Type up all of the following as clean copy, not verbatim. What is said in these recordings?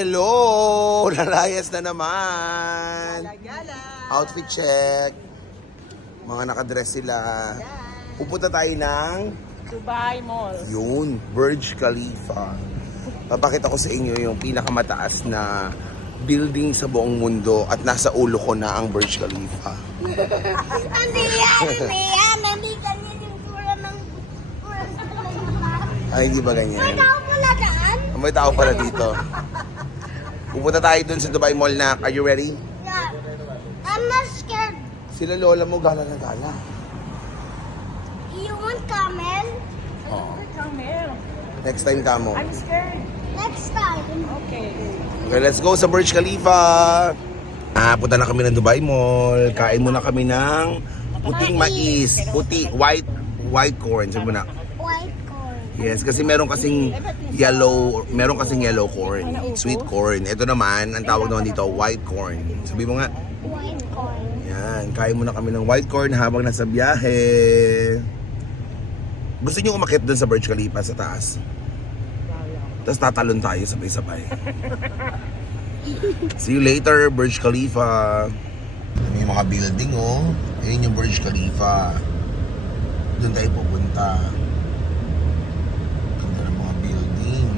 Hello! Nalayas na naman. Gala. Outfit check. Mga nakadress sila. Pupunta tayo ng Dubai Mall. yun, Burj Khalifa. Papakita ko sa inyo yung pinakamataas na building sa buong mundo at nasa ulo ko na ang Burj Khalifa. Hindi yan. Hindi ganyan yung tura ng Ay, hindi ba ganyan? May tao pala daan? May tao pala dito. Pupunta tayo dun sa Dubai Mall na. Are you ready? Yeah. I'm not scared. Sila lola mo gala na gala. You want camel? Oh. Camel. Next time kamo. I'm scared. Next time. Okay. Okay, let's go sa Burj Khalifa. Punta na kami ng Dubai Mall. Kain muna kami ng puting mais. Puti, white corn. Sabi mo na. White corn. Yes, kasi meron kasing yellow corn, sweet corn. Ito naman, ang tawag naman dito, white corn. Sabi mo nga. White corn. Yan, kain muna kami ng white corn habang nasa biyahe. Gusto niyo umakyat dun sa Burj Khalifa sa taas? Tapos tatalon tayo sabay-sabay. See you later, Burj Khalifa. May mga building, oh. Ayun yung Burj Khalifa. Doon tayo pupunta. Ganda ng mga building.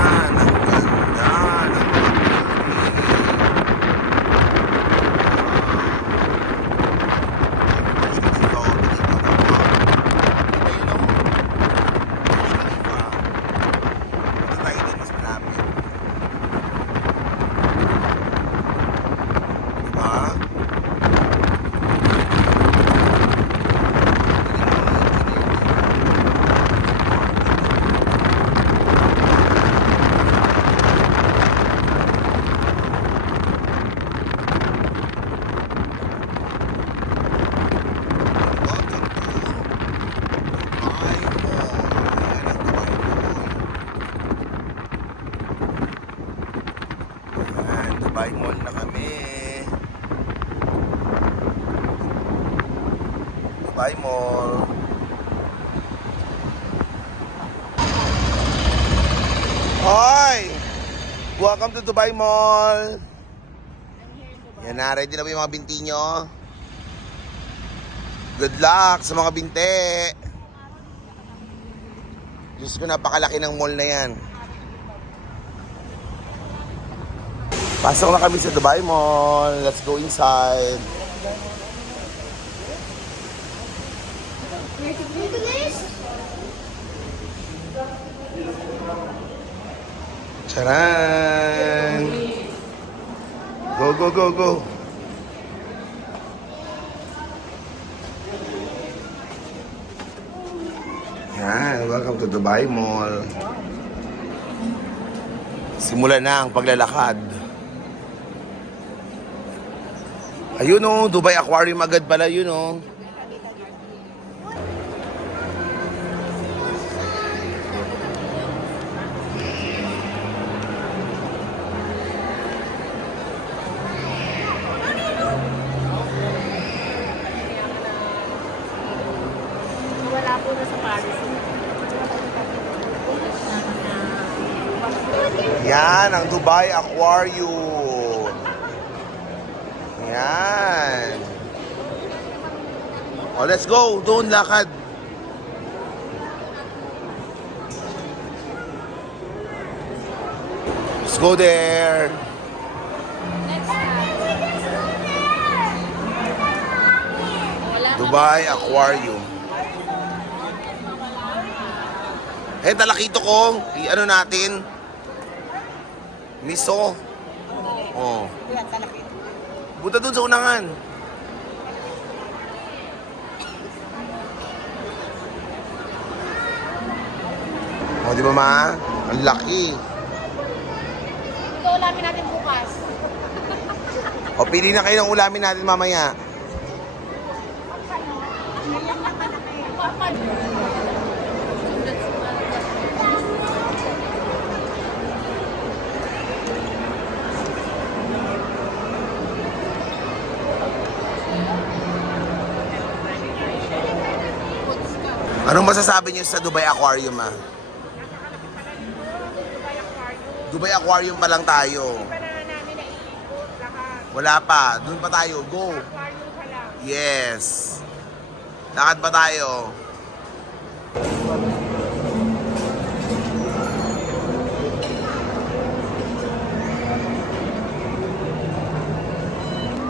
Ang ganda ng mga building. Dubai Mall na kami. Dubai Mall. Hoy! Welcome to Dubai Mall. Yan na, ready na ba yung mga binti nyo? Good luck sa mga binti. Diyos ko, napakalaki ng mall na yan. Pasok na kami sa Dubai Mall. Let's go inside. Charan! Go, go, go, go. Yan, welcome to Dubai Mall. Simula na ang paglalakad. Ayun o, Dubai Aquarium agad pala yun o. Wala po na sa Paris. Yan, ang Dubai Aquarium. Yan. Oh, let's go. Doon, lakad. Let's go there. Dubai Aquarium. Eh, talakito ko. I-ano natin? Miso. Oh. Yan, talakit. Buta dun sa unangan. O, di ba ma? Ang laki. Ito ulamin natin bukas. O, pili na kayo ng ulamin natin mamaya. Anong masasabi niyo sa Dubai Aquarium, ah? Dubai Aquarium pa lang tayo. Hindi pa na namin naiikot lahat. Wala pa. Doon pa tayo. Go. Aquarium pa lang. Yes. Lakad pa tayo.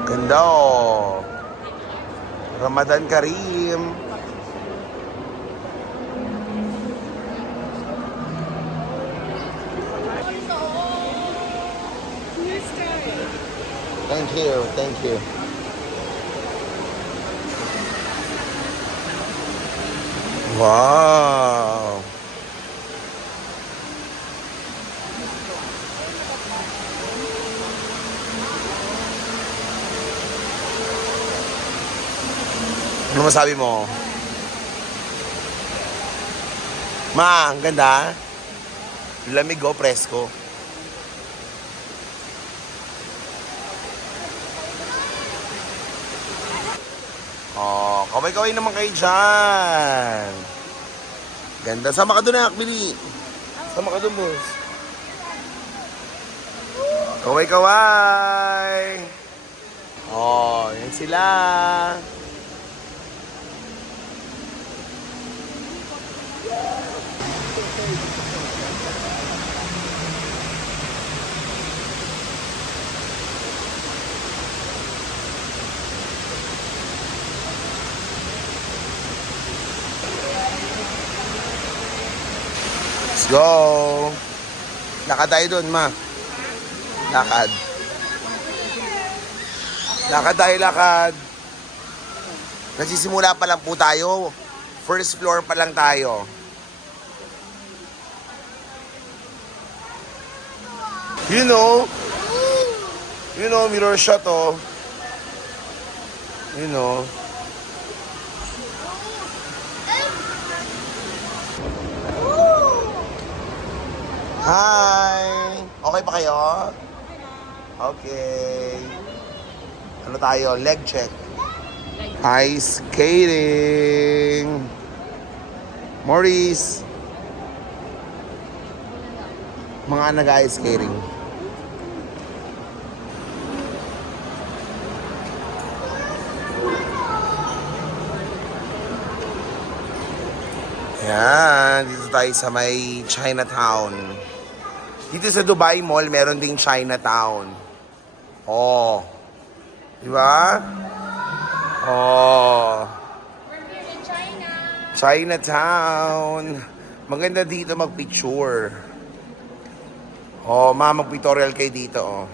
Ganda oh. Ramadan Kareem. Thank you, thank you. Wow. Ano masabi mo? Ma, ang ganda. Lamig o, presko. Oh, kaway-kaway naman kayo dyan. Ganda. Sama ka doon, anak, Bili. Sama ka doon, boss. Kaway-kaway. Oh, yan sila. Let's go. Lakad tayo doon, ma. Lakad. Lakad tayo, lakad. Nagsisimula pa lang po tayo. First floor pa lang tayo. You know, mirror shot, oh. You know. Hi! Okay pa kayo? Okay. Ano tayo? Leg check. Ice skating. Maurice. Mga nag-ice skating. Ayan, dito tayo sa may Chinatown. Dito sa Dubai Mall, meron ding Chinatown. Oh. Di ba? Oh. We're here in China. Chinatown. Maganda dito mag-picture. Oh, mag-pictorial kayo dito, oh.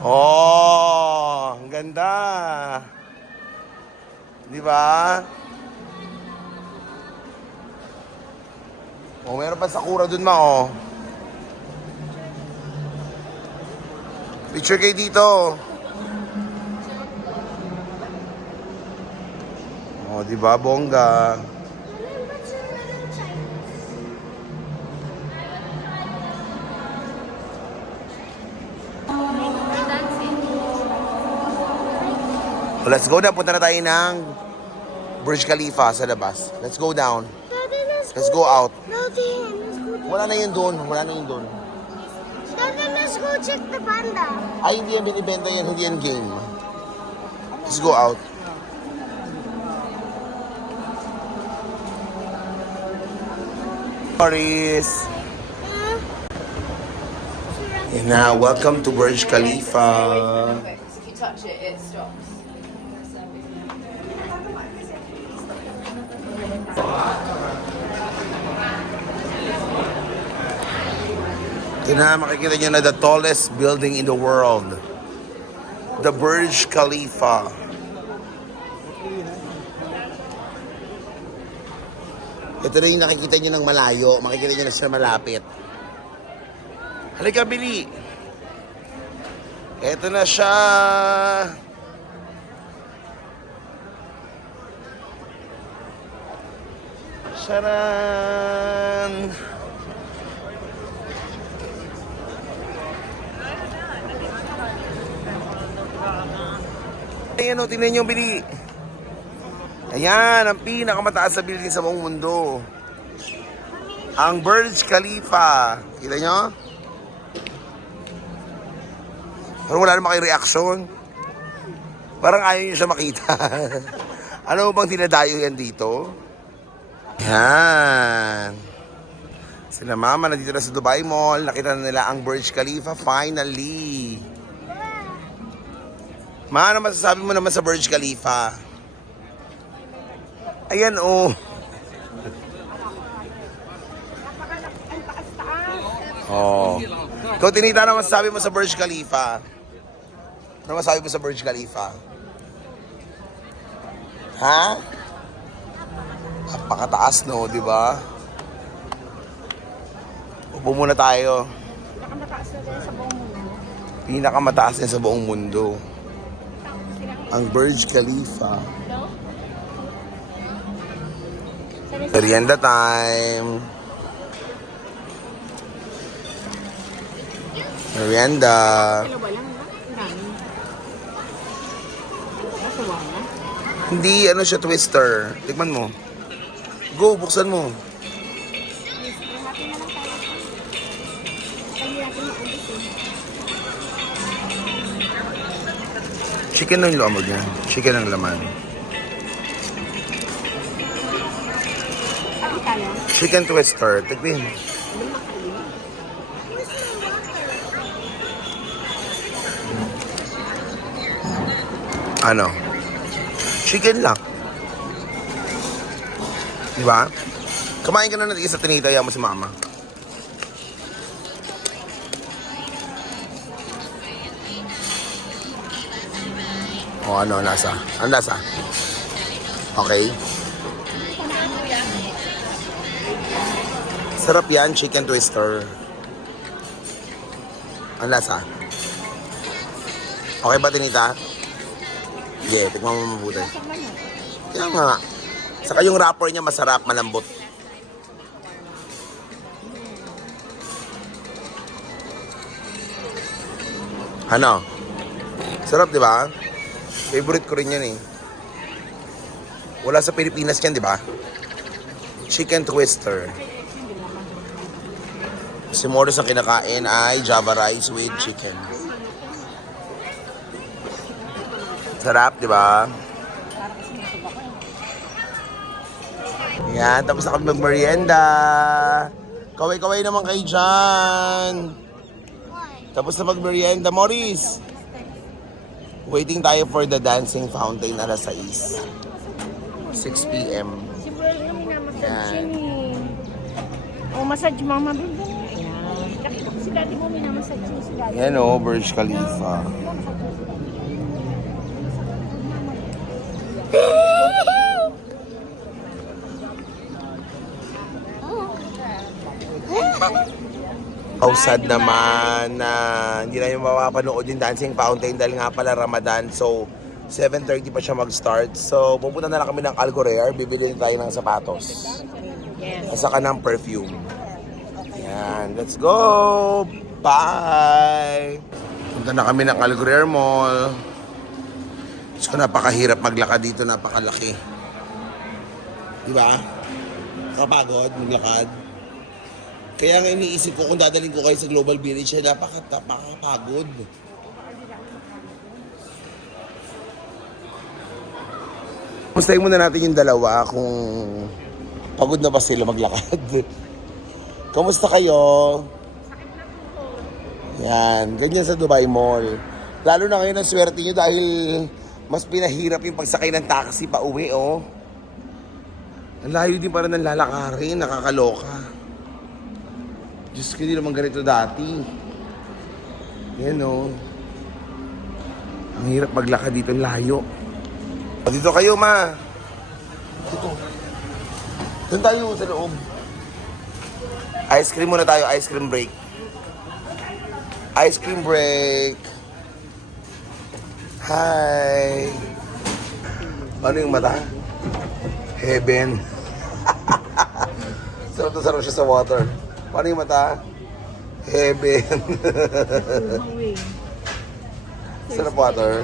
Oh, ang ganda. Di ba? Oh, meron pa Sakura dun, ma, oh. Picture kayo dito. Oh, di ba, bongga? So, let's go na. Punta na tayo ng Burj Khalifa sa labas. Let's go down. Let's go out. Wala na yun doon. Wala na yun doon. Daddy, let's go check the panda. Ay, hindi yan binibenta yan. Hindi yan game. Let's go out. Morris. And now, welcome to Burj Khalifa. If you touch it, it stops. Ito na, makikita nyo na the tallest building in the world. The Burj Khalifa. Ito na yung nakikita nyo ng malayo. Makikita nyo na siya malapit. Halika, Bili. Ito na siya. Sharan! Ayan o, tingnan nyo, Bili. Ayan, ang pinakamataas na building sa buong mundo. Ang Burj Khalifa. Kita nyo? Parang wala naman kayo reaksyon. Parang ayaw nyo siya makita. Ano bang tinadayo yan dito? Yan. Sila mama na dito na sa Dubai Mall. Nakita na nila ang Burj Khalifa finally. Ma, ano masasabi mo naman sa Burj Khalifa? Ayan oh. Oh. Ikaw, Tinita, ano masasabi mo sa Burj Khalifa? Ano masasabi mo sa Burj Khalifa? Ha? Napakataas, no? Di ba? Upo muna tayo. Pinakamataas na din sa buong mundo. Pinakamataas niya sa buong mundo. Ang Burj Khalifa. Merienda time. Merienda. Dalawa lang ba? Ang dami. Kasawa na. Hindi, ano siya, twister. Tikman mo. Go, buksan mo. Hati na lang tayo. Kaya natin maubos eh. Chicken ang loob niya. Chicken ang laman. Pati tayo. Chicken twister. Tikman. Ano? Chicken lang. Di ba? Kumain ka na natin sa Tinita. Ayaw mo si mama. O ano, lasa? Ang lasa? Okay. Sarap yan, chicken twister. Ang lasa? Okay ba, Tinita? Yeah, tikman mo mabuti. Kaya nga. Saka yung wrapper niya masarap, malambot. Ano? Sarap, di ba? Favorite ko rin yan eh. Wala sa Pilipinas yan, di ba? Chicken twister. Si Morris ang kinakain ay Java rice with chicken. Sarap, di ba? Yan, tapos na kami mag-merienda. Kaway-kaway naman kayo dyan. Tapos na mag-merienda, Morris. Waiting tayo for the dancing fountain alas 6. 6 p.m. Si Bro yung minamassage Yan. yan eh. O, massage mama bebe. Ayan. Nakita ko si daddy mo minamassage yun si daddy. Yan o, Burj Khalifa. How sad naman na hindi na yung mapapanood yung dancing fountain dahil nga pala Ramadan. So, 7:30 pa siya mag-start. So, pupunta na lang kami ng Algorer. Bibili tayo ng sapatos. Yes. At saka ng perfume. Yan. Let's go! Bye! Punta na kami ng Algorer Mall. So, napakahirap maglakad dito. Napakalaki. Diba? Kapagod maglakad. Kaya nga iniisip ko kung dadalhin ko kayo sa Global Village, ay napakapagod. Mustahin muna natin yung dalawa kung pagod na ba sila maglakad. Kamusta kayo? Yan, ganyan sa Dubai Mall. Lalo na ngayon ang swerte nyo dahil mas pinahirap yung pagsakay ng taxi pa uwi, oh. Ang layo din para ng lalakarin, nakakaloka. Diyos ko, hindi naman ganito dati. Yan o. Ang hirap maglakad dito, layo. Dito kayo, ma. Dito. Doon tayo sa loob. Ice cream muna tayo, ice cream break. Ice cream break. Hi. Ano yung mata? Heaven. Sarap na sarap siya sa water. Paano yung mata? Heaven. Sarap water.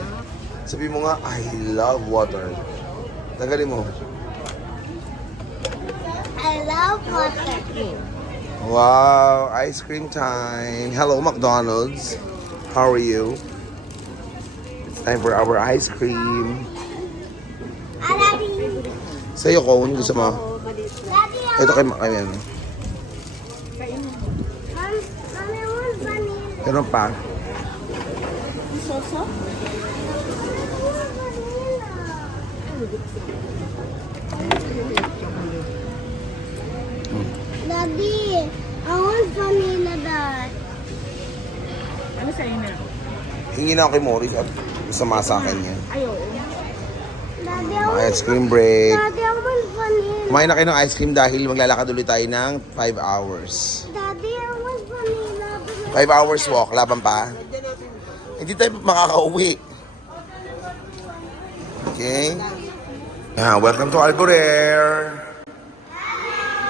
Sabi mo nga, I love water. Tanggalin mo. I love water. Wow, ice cream time. Hello, McDonald's. How are you? Time for our ice cream. Daddy. Sa'yo, Cone, gusto mo? Daddy, Ito kay ano. Mommy wants vanilla. Meron pa. Soso? Daddy, I want vanilla, Dad. Ano sa'yo na? Hingi na ako kay Morris at masama sa akin yan. Ayaw. Daddy, I Mga want, ice cream break. Daddy, I want vanilla. Kumain na kayo ng ice cream dahil maglalakad ulit tayo ng 5 hours. Daddy, I want vanilla. 5 hours walk, laban pa. Hindi tayo makakauwi. Okay? Welcome to Alcorer.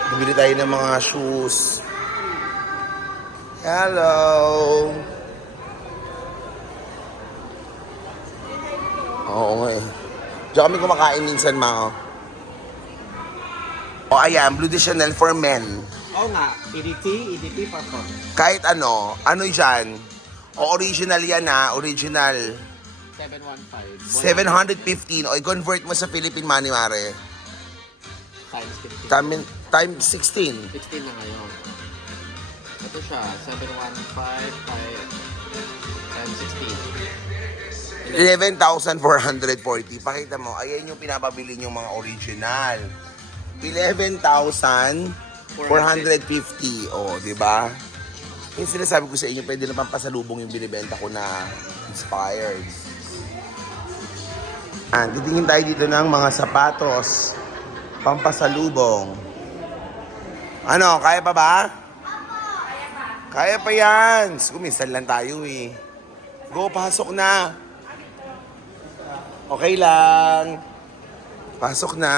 Bumili tayo ng mga shoes. Hello! Oo nga eh. Diyan kami kumakain minsan, ma. O ayan, Blue de Chanel for men. Oo nga, EDT pasok. Kahit ano dyan? O original yan ha, original. 715. 715. O i-convert mo sa Philippine money, mare. Times 15. Times 16. 16 na ngayon. Ito siya, 715 times 11,440. Pakita mo, ayan yung pinapabili yung mga original. 11,450. O, di ba? Yung sinasabi ko sa inyo, pwede naman pasalubong yung binibenta ko na inspired. Titingin tayo dito ng mga sapatos. Pampasalubong. Ano, kaya pa ba? Kaya pa yan. Kuminsan lang tayo eh. Go, pasok na. Okay lang. Pasok na.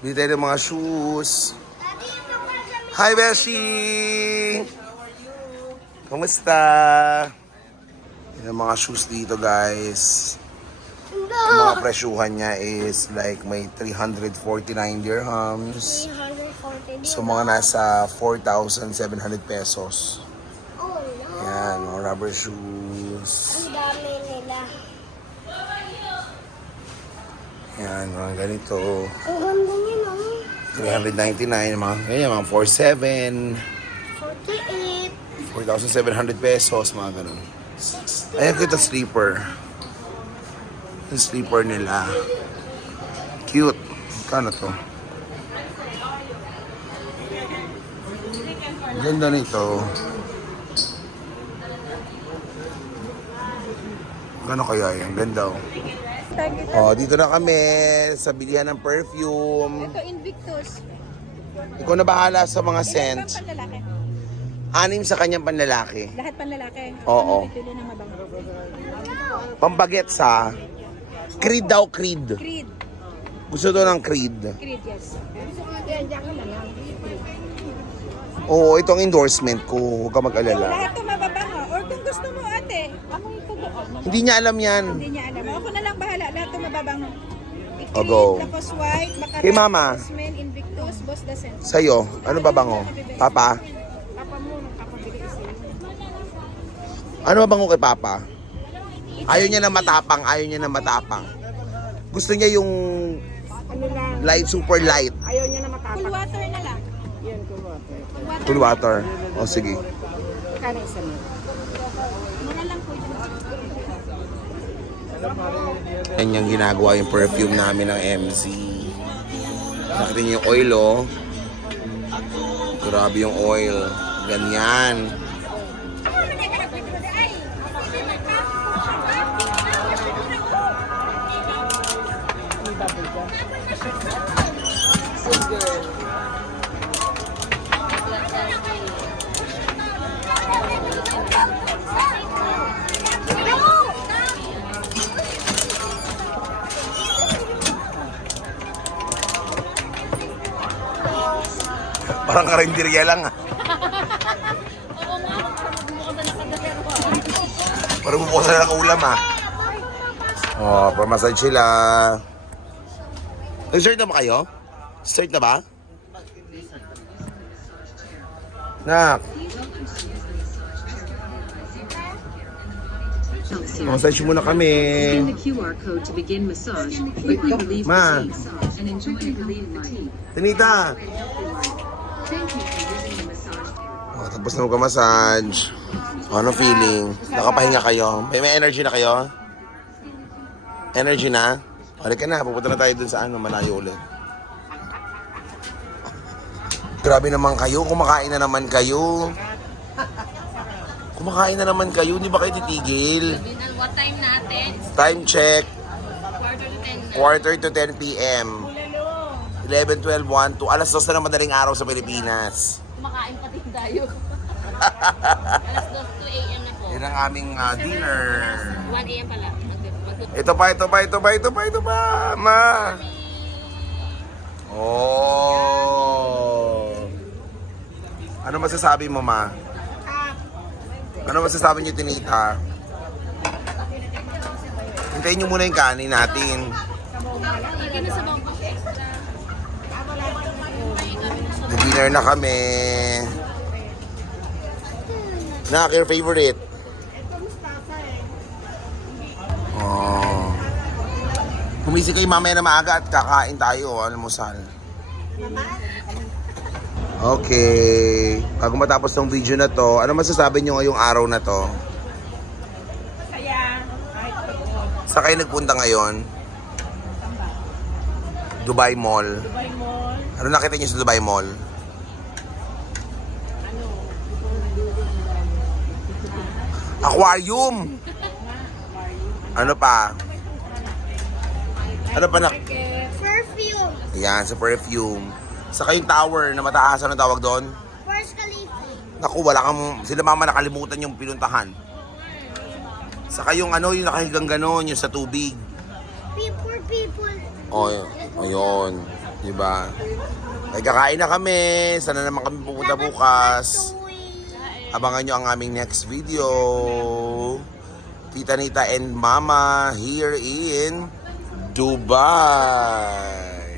Bili tayo ng mga shoes. Hi, Beshi! Kumusta? Yan ang mga shoes dito, guys. Ang mga presyuhan niya is like may 349 dirhams. 340. So mga nasa 4,700 pesos. Oh, no. Yan, mga rubber shoes. Ang dami nila. Yan, mga ganito. Ang ganda niya, no? 399, mga ganyan, mga 4,700. 48. 4,700 pesos, mga ganun. Ayan ko itong sleeper. Yung sleeper nila. Cute. Kano to? Ganda nito. Gano kaya yan? Ganda oh. Oh, dito na kami sa bilihan ng perfume. Ito, Invictus. Ikaw na bahala sa mga scent. Panlalaki. 6 sa kanyang panlalaki. Lahat panlalaki. Oo. Pili ng mabango. Pambaget sa Creed daw, Creed. Creed. Gusto to ng Creed. Creed, yes. Gusto ko yan, diyan ka na lang. Oo, itong endorsement ko. Huwag ka mag-alala. Lahat ito mababango. Or kung gusto mo, ate, ako ito doon. Hindi niya alam yan. Hindi niya alam. Ako na lang bahala. Lahat ito mababango. O, go. Tapos white, Baccarat, Kay Mama. Jasmine, Invictus, Boss Dasen. Sa'yo, ano ba bango? Papa? Papa mo, nung papabili kasi. Ano ba bango kay Papa? Ayaw niya na matapang. Ayaw niya na matapang. Gusto niya yung light, super light. Cool water na lang. Cool water. O, sige. Kano isa mo? Mura lang po yun. Yan yung ginagawa yung perfume namin ng MZ. Nakita niyo yung oil, oh. Grabe yung oil. Ganyan. Parang karinderya lang ah. Parang bubukasan na ng ulam ah. Oh, pamassage sila. Nag-start na ba kayo? Start na ba? Nak. Massage muna kami. Scan the QR code to begin massage. Quickly relieve Ma. fatigue and enjoy relief fatigue. Tinita! Thank you for using the massage. Tapos na magka-massage. Ano feeling? Nakapahinga kayo? May energy na kayo? Energy na? Balik ka na, pupunta na tayo dun sa malayo ulit. Grabe naman kayo, kumakain na naman kayo. Kumakain na naman kayo, di ba kayo titigil? What time natin? Time check, Quarter to 10 na. quarter to 10 p.m. 11, 12, 1, 2, alas 2 na madaling araw sa Pilipinas. Kumakain pa din tayo. Alas 2 a.m. na po. Yan ang aming dinner. 1 a.m. pala. Ito pa, ma. Oh. Ano masasabi mo, ma? Ano masasabi niyo, Tinita? Hintayin niyo muna yung kanin natin. Hindi na sa bangko. Dinner na kami. Nak, your favorite? Oh. Kumising kayo mamaya na maaga at kakain tayo. Almusal. Okay. Bago matapos tong video na to, ano masasabi nyo ngayong araw na to? Kaya, kahit pagod. Saan kayo nagpunta ngayon? Dubai Mall. Dubai Mall. Ano nakita nyo sa Dubai Mall? Aquarium! Ano pa? Ano pa na? Perfume. Yan, sa perfume. Sa kayong tower na mataas, ano tawag doon? Burj Khalifa. Naku, wala kang, sila mama nakalimutan yung pinuntahan. Sa kayong yung nakahigang ganon, yung sa tubig. People. O, ayun. Diba? Ay, kakain na kami. Sana naman kami pupunta bukas. Abangan nyo ang aming next video. Tita Nita and Mama here in Dubai.